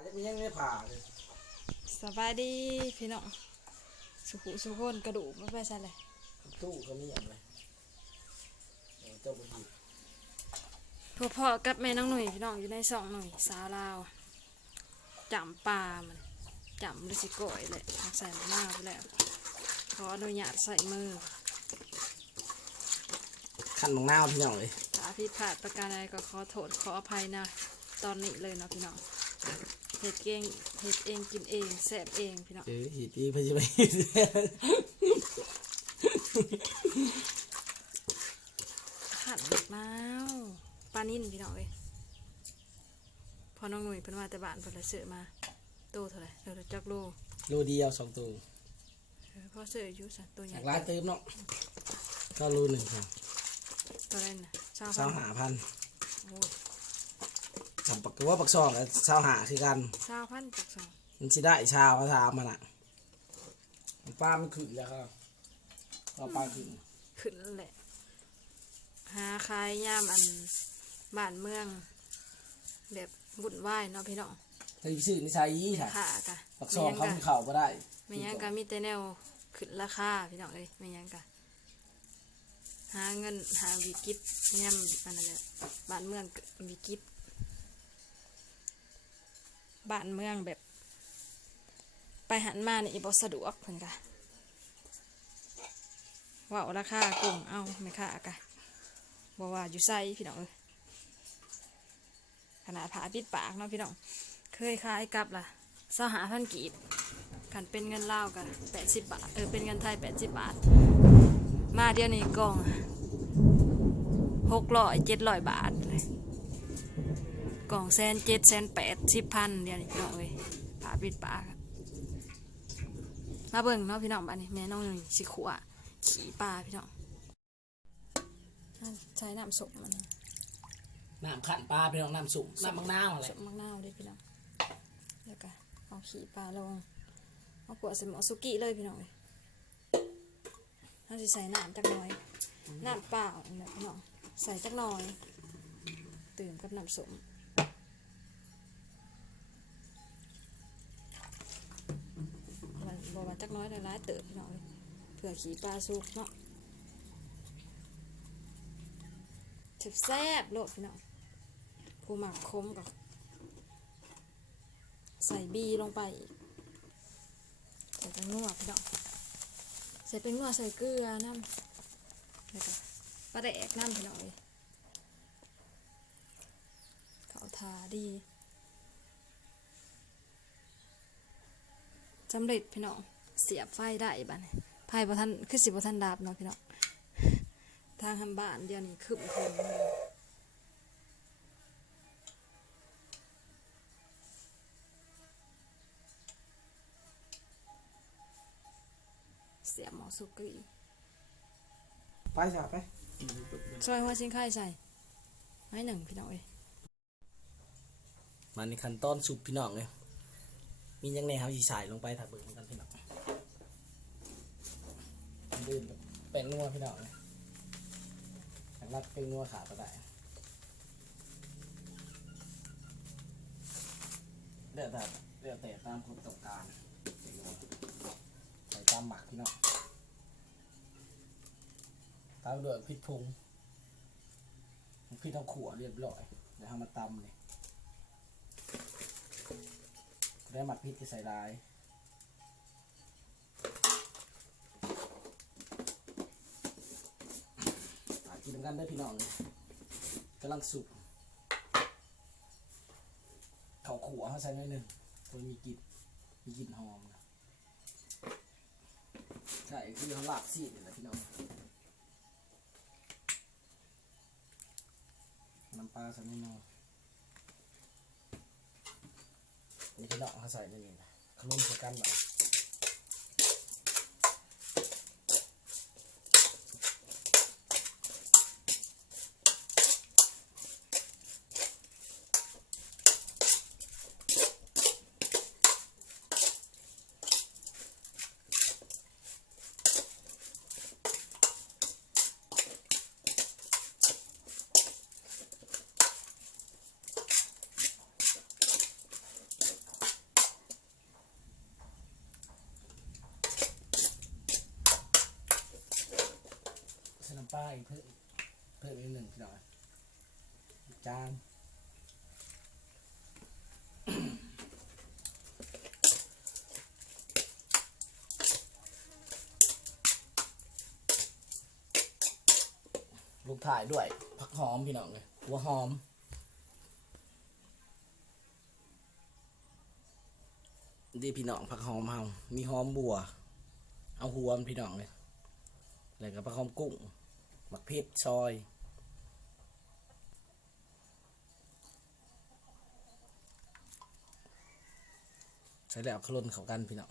อาจจะมียังไม่ผ่าเลยสบายดีพี่น้องสุขุสุขคนกระดูกไม่ไปใช่เลยตู้ก็มีอย่างไรเออเจ้าบุญดีพ่อพ่อกับแม่น้องหนุ่ยพี่น้องอยู่ในสองหนุ่ยสาวลาวจำปลามันจำฤาษีก่อยเลยใส่มะนาวไปแล้วขออนุญาตใส่มือขั้นบางหน้าพี่น้องเลยถ้าผิดพลาดประการใดก็ขอโทษขออภัยนะ ตอนนี้เลยเนาะพี่น้อง เห็ดเองเห็ดเองกินเองแสบเองพี่น้องเออหีตีเพื่อจะไปขันมาวปลานิ่นพี่น้องเลยพอน้องหนุ่ยเพิ่นมาแต่บ้านเพิ่นเลยเสือมาโตเท่าไหร่เดี๋ยวเราจักโลโลเดียวสองตัวเออพอเสืออยู่สัตัวใหอญ่ยากร้ายเติมเนาะก็โลหนึ่งครับตัวอะไรน่ะชาวเศร้าหาพันโอ้ สับปักว่าปักซองกับเศร้าหาคือกันชาวพันจากสองมันสิได้ชาวเขาถามมันอะปลามันขึ้นแล้วครับเอาปลาขึ้นขึ้นแล้วแหละหาขายย่ามอันบ้านเมือง แบบวุ่นวายเนาะพี่น้องถ้าอยู่ซื้อนิสัยยี่ค่ะขากะปักซองเขามีเข่าก็ได้ไม่ยังกะมีแต่แนวขึ้นราคาพี่น้องเอ้ยไม่ยังกะหาเงินหาวิกฤตย่ำอันนั้นแหละบ้านเมืองเกิดวิกฤต บ้านเมืองแบบ ไปหันมานี่บ่สะดวกเพิ่นกะว่าราคากุ้งเอาไม่ค่ากะบ่ว่าอยู่ไสพี่น้องเอ้ยขนาดผาปิดปากเนาะพี่น้อง เคยขายกับล่ะสหาพันกีบกันเป็นเงินเลากันแปดสิบบาท เออ เป็นเงินไทยแปดสิบบาท มาเดี๋ยวนี้กล่องหกร้อยเจ็ดร้อยบาทเลย กล่องแสนเจ็ดแสนแปดสิบพันเดี๋ยวนี้พี่น้องเอ้ยผาปิดปากอะมาเบิ่งเนาะพี่น้องบ้านนี้แม่น้องหนึ่งสิขัวขี่ปลาพี่น้องใช้น้ำสมมันน้ำขันปลาพี่น้องน้ำสุ่มน้ำบางหน้าอะไรสมมะนาวด้วยพี่น้องแล้วก็เอาขี่ปลาลงเอาขวดใส่หม้อสุกี้เลยพี่น้องเลยเราจะใส่น้ำจักหน่อยน้ำเปล่าอันนี้พี่น้องใส่จักหน่อย ตื่มกับน้ำสม บอกว่าจักน้อยแต่ร้ายเติบพี่น้องเลยเผื่อขี่ปลาสุกเนาะแซ่บโลดพี่น้องผู้หมักคมกับใส่บีลงไปอีกใส่เป็นนวดพี่น้องใส่เป็นนวดใส่เกลือน้ำแล้วก็ปลาแดกน้ำพี่น้องเลยเขาทาดี สำเร็จพี่น้องเสียบไฟได้บ้านี้ไฟบ่ทันคือสิบ่ทันดับเนาะพี่น้องทางทำบ้านเดียวนี้คืบคนเลยเสียหมอสุกี้ไปจ้ะไปซอยหัวชิงไข่ใส่ไม้หนึ่งพี่น้องเอ้ยมาในขั้นตอนสุกพี่น้องเลย มียังไงเขาสีสายลงไปถักเบิกเหมือนกันพี่น้องดื่มแป้งนัวพี่น้องเลยอยากรัดแป้งนัวขาก็ได้เลือกแต่เลือกแต่ตามความต้องการใส่ตามหมักพี่น้องตามด้วยพริกพุงพริกทั้งขัวเรียบร้อยเดี๋ยวเอามาตำเลย ได้หมักพริกที่ใส่ลายหากินกันได้พี่น้องกำลังสุกเขาขัวเขาใส่หน่อยหนึ่งตัวมีกลิ่นมีกลิ่นหอมใช่คือเขาลาบซีดนี่แหละพี่น้องน้ำปลาใส่ไม่น้อย นี่พี่น้องเขาใส่นี่นะขลุ่มใส่กันแบบำปลาอีก พิ่มเพิ่มอีกหนึ่งพี่น้องจานลูกถ่ายด้วยผักหอมพี่น้องเลยหัวหอมดีพี่น้องผักหอมเฮามีหอมบัว เอาหัวมันพี่น้องเลยแล้วก็ผักหอมกุ้ง มักเพชรซอยใส่แล้วขลุ่นเข้ากันพี่น้อง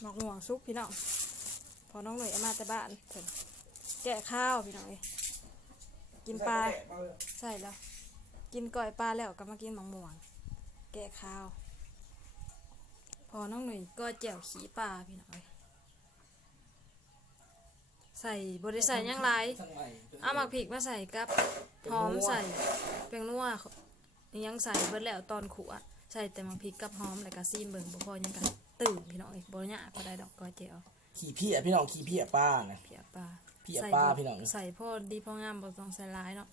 หมอกม่วงซุปพี่น้องพอน้องหน่อยเอามาแต่บ้านเพิ่นแกะข้าวพี่น้องเอ้ยกินปลาใส่แล้ว กินก่อยปลาแล้วก็มากินหมอกม่วง แกะข้าว พอน้องหน่อยก็แจ่วขี้ปลาพี่น้องเอ้ยใส่บริใส่หยังไรเอาหมักพริกมาใส่กับหอมใส่เปียงนัวอิหยังใส่เบิดแล้วตอนขัวใส่แต่หมักพริกกับหอมแล้วก็ซีนเบิ่งบ่พอหยังกันตื่นพี่น้องเอ้ยบ่ยากก็ได้ดอกก้อยเจียวขี่เพี้ยพี่น้องขี่เพี้ยป้านะเพียปลาเพี้ยใส่ปลาบ่พี่น้องใส่พอดีพองามบ่ต้องใส่ร้ายเนาะ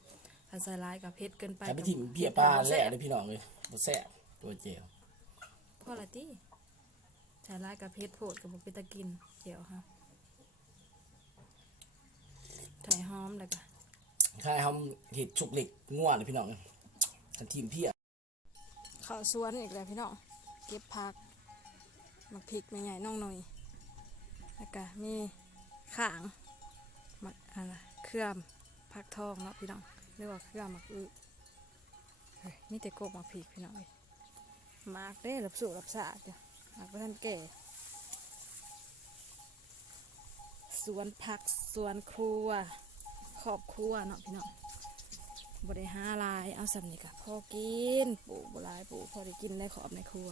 ถ้าใส่ร้ายก็เผ็ดเกินไปแต่ไปก็ถิ่มเพี้ยปลาแหล่เลยพี่น้องเลยบ่แซ่บตัวเจียวพอละติ ใส่ร้ายก็เผ็ดโพดก็บ่เป็นตะกินเจียวค่ะใส่หอมแล้วก็ใครทำเห็ดฉุกเหล็กง่วเลยพี่น้องทันทีมเพี้ยข้าวสวนอีกแล้วพี่น้องเก็บผักหมักพริกไม่ใหญ่น้องหน่อยแล้วก็มีข่างหมักอะไรเครื่อมผักทองเนาะพี่น้องเรียกว่าเครื่อมหมักอึเฮ้ยมีแต่กบหมักพริกพี่น้องเอ้ยหมากเด้รับสู่รับสาดจ้ะ หากประทันแก่ สวนผักสวนครัวครอบครัวเนาะพี่น้องบริหาลาย เอาสำนีกะพอกินปลูกบหลายปลูกพอได้กินได้ขอบในครัว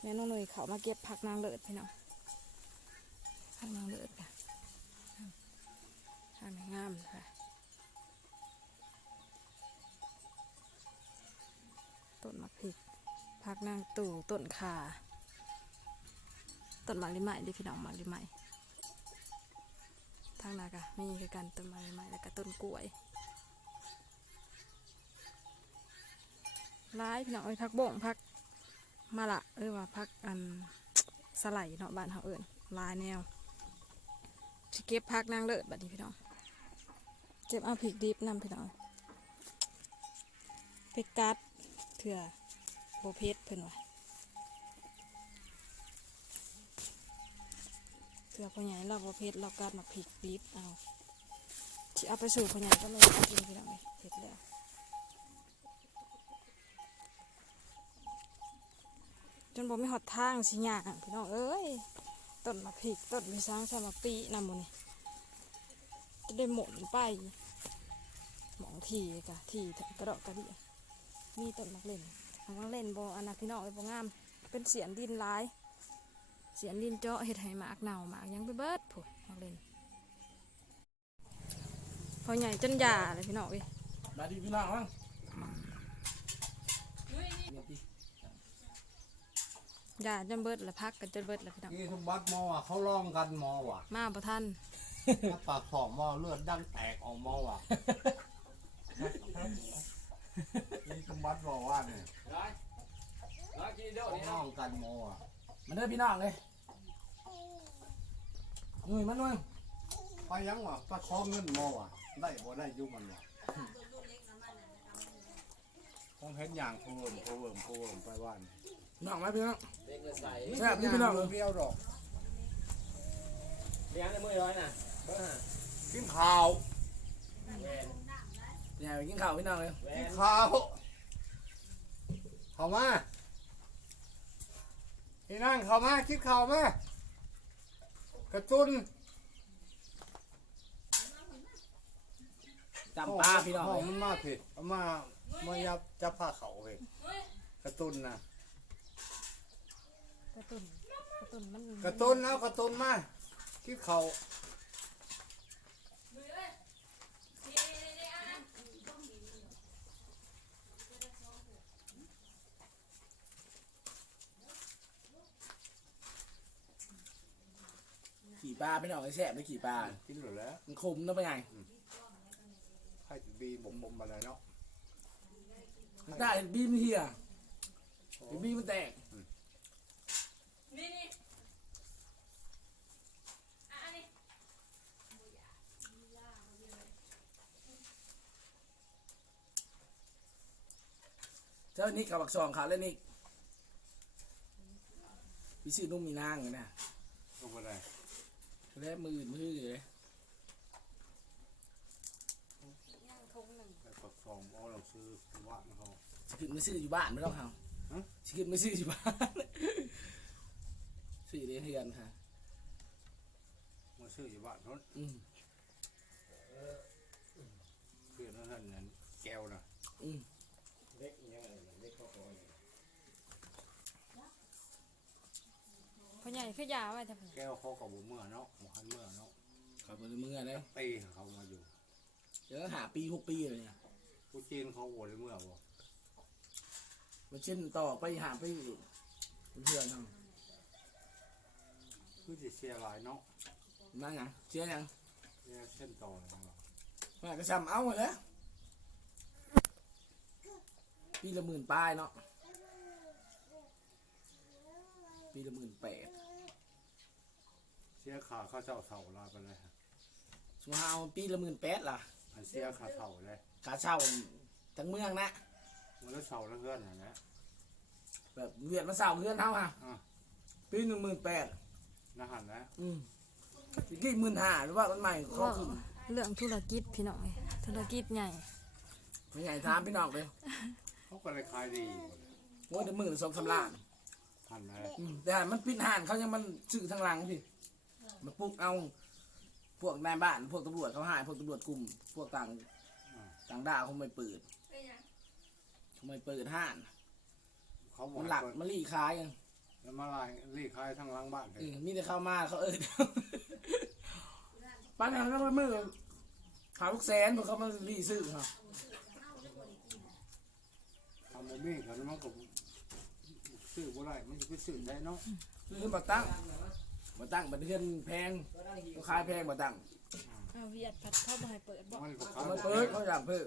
แม่น้องหนุ่ยเขามาเก็บผักนางเลิศพี่น้องผักนางเลิศค่ะทางงามค่ะต้นมะพริก ผักนางตู่ต้นขาต้นมะลิไม้ดิพี่น้องมะลิไม้ทางนากะมีคือกันต้นมะลิไม้แล้วก็ต้นกล้วยร้ายพี่น้องเอ้ยพักบ่งพักมาละเอ้ยว่าพักอันสไลด์เนาะบ้านเขาเอิญลายแนวสิเก็บพักนางเลิศบัดนี้พี่น้องเก็บเอาพริกดิบนำพี่น้องเพกกัดเถื่อ โบเพชรเพิ่นว่าเถื่อพ่อใหญ่เราโบเพชรเรากัดมาพริกดิบเอาที่เอาไปสู่พ่อใหญ่ก็เลยเอากินพี่น้องเห็ดแล้วจนบ่มีหอดทางสิหยางพี่น้องเอ้ยต้นมะพริกต้นมีสร้างสมะปีนำหมนี่จะได้หมดไปหมองทีกะทีกระดอกกระเดียมีต้นมักเล่น มักเล่นบ่อันนะพี่น้องเอ้ยบ่งาม เป็นเสียนดินหลาย เสียนดินเจาะเฮ็ดให้หมากเน่าหมากยังไปเบิดผู้มักเล่นพอใหญ่จนหยาเลยพี่น้องเอ้ยมาดีพี่น้องมั้งหยาจนเบิดแล้วพักกันจนเบิดแล้วพี่น้องนี่สมบัติหมอว่ะเขาลองกันหมอว่ะมาบ่ทันถ้าปากสองหมอเลือดดังแตกออกหมอว่ะ นี่สมบัติบอกว่าเนี่ยเขาลองกันหมอว่ะมาเด้อพี่น้องเลยหนุ่ยมันหนุ่ยไปยังว่ะไปขอเงินหมอว่ะ ได้บ่ได้อยุ่มันว่ะต้องเห็นอย่างโพเวิมโพเวิมโพเวิมไปว่านพี่น้องมาพี่น้องแซ่บนี่พี่น้องเลยเปรี้ยวดอก เลี้ยงในมือร้อยน่ะเบอร์ห้ากินข้าว อย่าไปกินข้าวพี่น้องเลยแหวกินนข้าวเข้ามาพี่นั่งเข้ามาคิดข้าวมากระตุ้นจำปลาพี่น้องห้เลองยมันมาผิดเอามามายับจับผ้าเขาเองกระตุ้นนะกระตุนกระตุนมันกระตุ้นเอากระตุ้นมาคิดเขา ปลาพี่น้องไอ้แซ่บได้ขี่ปลากินหมดแล้วมันคมนะเป็นไงให้บีบผมๆมาเลยเนาะได้บีมันเฮียบีมันแตกนี่นี่อันนี้เจ้านี่กับบักซองขาแล้วนี่พี่ชื่อนุ่มมีนางเลยนะลงมาเลย แล้วมืออื่นมืออื่นเลยย่างทงหนึ่งไปปักฟองเอาเราซื้อว่านเขาสิขึ้นมือซื้ออยู่บ้านไม่ต้องเฮาฮะ สิขึ้นมือซื้ออยู่บ้านซื้อเรียนเฮือนค่ะ มาซื้ออยู่บ้านนู้นอืมเพื่อนนั่นนั่นแก้วนะอืม เล็กยังไงเล็กเขาคอย พ่อใหญ่ คือยาไว้ทำไมแก้วเขากับบุเมื่อเนาะหมหันเมื่อเนาะขอบคุณมือเลยตีเขามาอยู่เดี๋ยวหาปีหกปีเลยเนี่ยผู้จีนเขาโวยเมื่อบ่มันเช่นต่อไปหาไปเพื่อนทคือจะเสียหลายเนาะำนั่งยังเชื่อยังเสียเส้นต่อเลยนะมาก็ซ้ำเอาเลยปีละหมื่นปลายเนาะปีละหมื่นแปดเสียขาข้าเจ้าเท่าลาไปเลยฮะสมมติเอาปีละหมื่นแปดล่ะอันเสียขาเท่าเลยขาเช่าทั้งเมืองนะมันแล้วเท่าแล้วเพื่อนนะแบบเวียดมาเสาเพื่อนเท่าค่ะอะปีหนึ่งหมื่นแปดนะหันนะอืมอีกกี่หมื่นห้าหรือว่ามันใหม่ข้อว่าขึ้นเรื่องธุรกิจพี่น้องเอ้ยธุรกิจใหญ่ไม่ใหญ่ถามพี่น้องเลยเขาก็เลยขายดีโอ้ยเดี๋ยวหมื่นสองสามล้านหันนะอืมแต่มันปิดห่านเขายังมันสื่อทางหลังพี่ มันปลุกเอา พวกนายบ้าน พวกตำรวจเขาหายพวกตำรวจกลุ่ม พวกต่างต่างด้าวเขาไม่เปิดเขาไม่เปิดห้านเขาบอกมันหลักมันรีขายยังแล้วมาลายรีขายทั้งหล้างบ้านเลเอยอมีแต่เข้ามาเขาเออป้านนั้นก็มือหาลูกแสนพวกเขามารีซื้อเขาทำโมมี่กันมันก็ซื้อบ่ได้มันจะไปซื้อได้เนาะซื้อมาตั้ง มาตั้งบันเทือนแพงเขาขายแพงมาตั้งเอาเวียดผัดเข้ามาให้เปิดบ่มันก็เขาขายมาเปิดเขาอยากเพิ่ม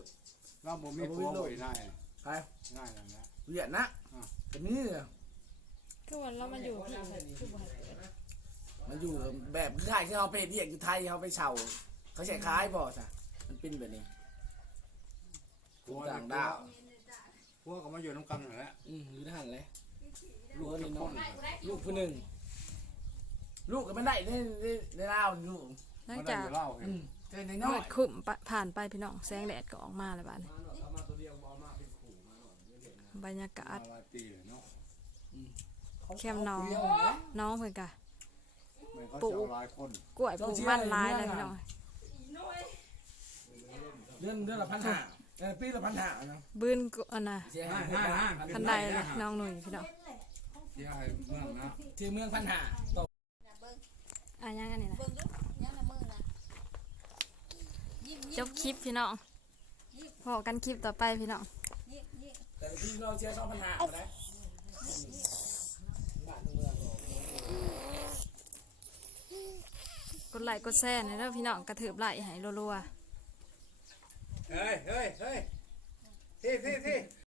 เราโมมี่พัวบ่อยง่ายใครง่ายนั่นแหละ เวียดนะแต่นี่เนี่ยคือวันเรามาอยู่พี่คือบ่ให้เปิดมันอยู่แบบคือขายที่เขาไปเรียกอยู่ไทยเขาไปเช่าเขาใช้ขายบ่จ้ะมันเป็นแบบนี้พัวต่างดาวพัวก็มาอยู่น้ำกันนั่นแหละอืมอยู่ทหารเลย ลูกคนนี้น้อง ลูกผู้หนึ่ง ลูกก็ไม่ได้ได้ได้ได้เล่าวลูกหลังมาได้จากอยู่เล่าเห็อืนมแต่ในน้อมืยดคุ้มปะผ่านไปพี่น้องแสงแดดก็ออกมาแล้วบ้านบรรยากาศมาหลายปีเลยเนาะแคมน้องเลี้ยงนะน้องเพิ่นกะ มันเขาจะเอาหลายคนกล้วยปลูกบ้านหลายเลยพี่น้อง เดือนเดือนละพันห้าเออปีละพันห้าเนาะบืนกอันน่ะเสียหายห้าห้าคันใดเลยน้องหนุ่ยพี่น้อง เสียให้เมืองนะ ที่เมืองพันห้าต่อ อะยังอันนี้นะเบิ่งดูยังละมือนะยิ้มจบคลิปพี่น้องพอกันคลิปต่อไปพี่น้องยิ้มยิ้มแต่ที่เราเสียสองพันห้าไปแล้วบ้านทั้งเมืองกดไลค์กดแชร์หน่อยเด้อพี่น้องกระถือไลค์ให้รัวๆ เฮ้ยเฮ้ยเฮ้ยพี่พี่พี่